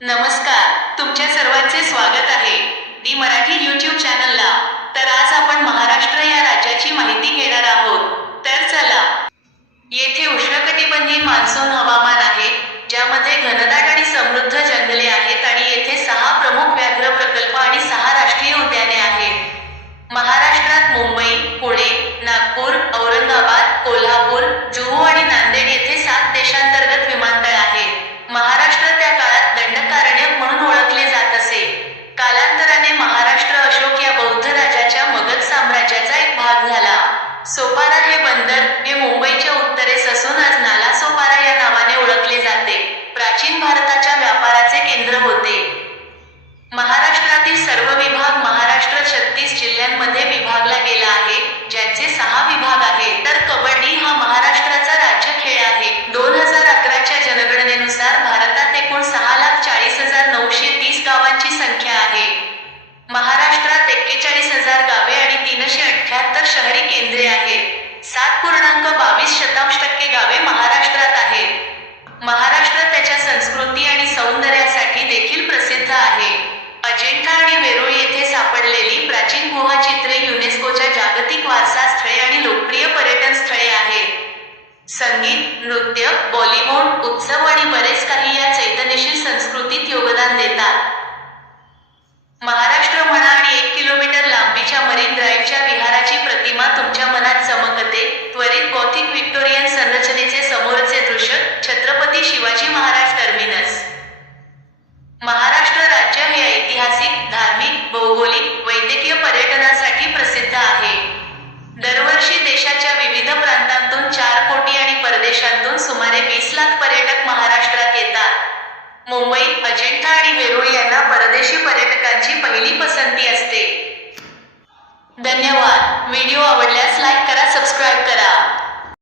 नमस्कार, तुमच्या सर्वांचे स्वागत आहे दी मराठी यूट्यूब चॅनलला. तर आज आपण महाराष्ट्र या राज्याची माहिती घेणार आहोत. तर चला. येथे उष्णकटिबंधीय मान्सून हवामान आहे, ज्यामध्ये घनदाट आणि समृद्ध जंगले आहेत आणि येथे 6 प्रमुख व्याघ्र प्रकल्प आणि 6 राष्ट्रीय उद्याने आहेत. महाराष्ट्रात मुंबई, पुणे, नागपूर, औरंगाबाद, कोल्हापूर, जुहू आणि नांदेड येथे 7 देशांतर्गत विमानतळ आहेत. महाराष्ट्र त्या काळात दंडकारण्य म्हणून ओळखले जात असे. कालांतराने महाराष्ट्र अशोक या बौद्ध राजाच्या मगध साम्राज्याचा एक भाग झाला. सोपारा हे बंदर, हे मुंबईच्या उत्तरेस असून आज नालासोपारा या नावाने ओळखले जाते. प्राचीन भारताच्या व्यापाराचे केंद्र होते. महाराष्ट्रातील सर्व विभाग महाराष्ट्र 36 जिल्ह्यांमध्ये विभागला गेला आहे, ज्यांचे 6 विभाग आहेत. तर कबड्डी हा महाराष्ट्राचा राज्य खेळ आहे. 2011 च्या जनगणनेनुसार भारतात एकूण 6,40,930 गावांची संख्या आहे. महाराष्ट्रात 41,000 गावे आणि 378 शहरी केंद्रे आहेत. 7.22% गावे महाराष्ट्रात आहेत. महाराष्ट्र त्याच्या संस्कृती आणि सौंदर्यासाठी देखील प्रसिद्ध आहे. अजिंठा आणि वेरूळ येथे सापडलेली प्राचीन गुहा चित्रे युनेस्कोच्या जागतिक वारसा स्थळे आणि लोकप्रिय पर्यटन स्थळे आहेत. संगीत, नृत्य, बॉलिवूड, उत्सव आणि बरेच काही या चैतन्यशील संस्कृतीत योगदान देतात. महाराष्ट्र म्हणा आणि 1 किलोमीटर लांबीच्या मरीन ड्राईव्हच्या विहाराची प्रतिमा तुमच्या मनात चमकते. त्वरित गॉथिक व्हिक्टोरियन संरचनेचे समोरचे दृश्य, छत्रपती शिवाजी महाराज टर्मिनस. महाराष्ट्र राज्य हे ऐतिहासिक, धार्मिक, भौगोलिक, वैद्यकीय पर्यटनासाठी प्रसिद्ध आहे. दरवर्षी देशाच्या विविध प्रांतांतून 4 कोटी आणि परदेशांतून सुमारे 20 लाख पर्यटक महाराष्ट्रात येतात. मुंबई, अजिंठा आणि वेरूळ यांना परदेशी पर्यटकांची पहिली पसंती असते. धन्यवाद. व्हिडिओ